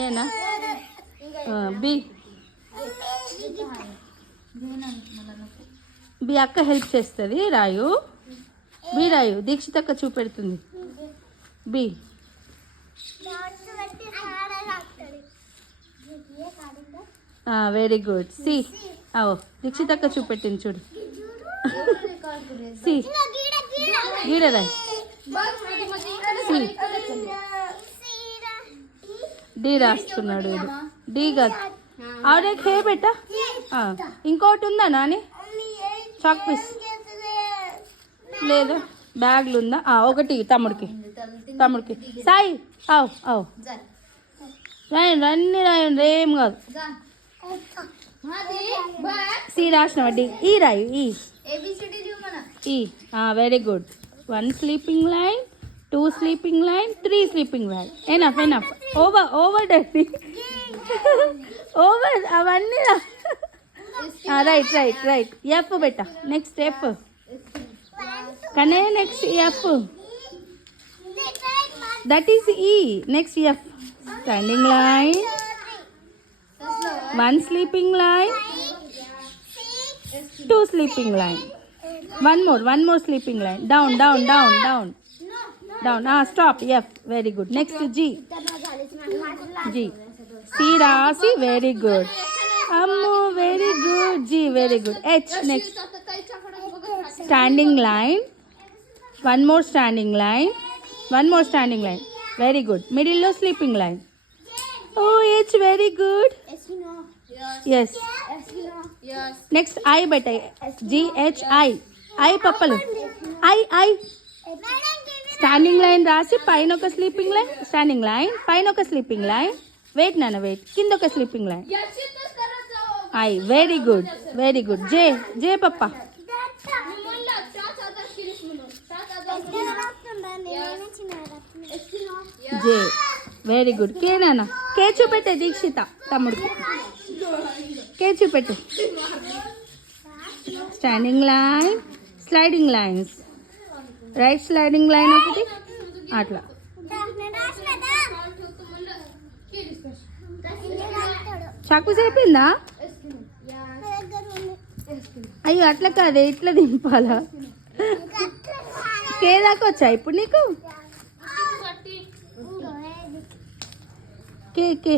ఏనా B B అక్క help చేస్తుంది. రాయు బి రాయు. దీక్షిత్ అక్క చూపెడుతుంది. B very good. C Dikshit అక్క చూపెట్టింది చూడు. సి గీడ రాయ్. సి డి రాస్తున్నాడు. డి కాదు. ఆవిడ హే బెట్ట. ఇంకోటి ఉందా నాని? చాక్ పీస్ లేదు. బ్యాగ్లు ఉందా? ఒకటి తమ్ముడికి. సాయి అవు రాయండి, అన్ని రాయండి, ఏం కాదు. సి రాసిన డి. ఈ రాయు. ఈ very good. 1 sleeping line, 2 sleeping line, 3 sleeping line. Enough. Over daddy. Over అవన్నీ. రైట్. ఎఫ్ బెట్ట. Next F. కనే నెక్స్ట్ ఎఫ్. దట్ ఈస్ ఈ. Next F. Standing line, 1 sleeping line, 2 sleeping line, one more sleeping line. Down. Stop. F. Very good. Next G. C rasi. Very good. Ammu. Very good. G. Very good. H. Next. Standing line. One more standing line. Very good. Middle lo sleeping line. Oh, H. Very good. Yes. Next I beta. G H I. I పప్పలు. I standing line రాసి పైన ఒక sleeping line, standing line, పైన ఒక sleeping line. Wait నాన్న, wait. కింద ఒక sleeping line. I. Very good. J పప్ప. జే. Very good. కే నాన్న. కే చూపెట్టే దీక్షిత తమ్ముడికి. కే చూపెట్టు. Standing line, sliding lines. Right sliding line ఒకటి అట్లా. చాకు అయిపోయిందా? అయ్యో అట్లా కాదే, ఇట్లా దింపాలా? కే దాకా వచ్చా ఇప్పుడు నీకు? కే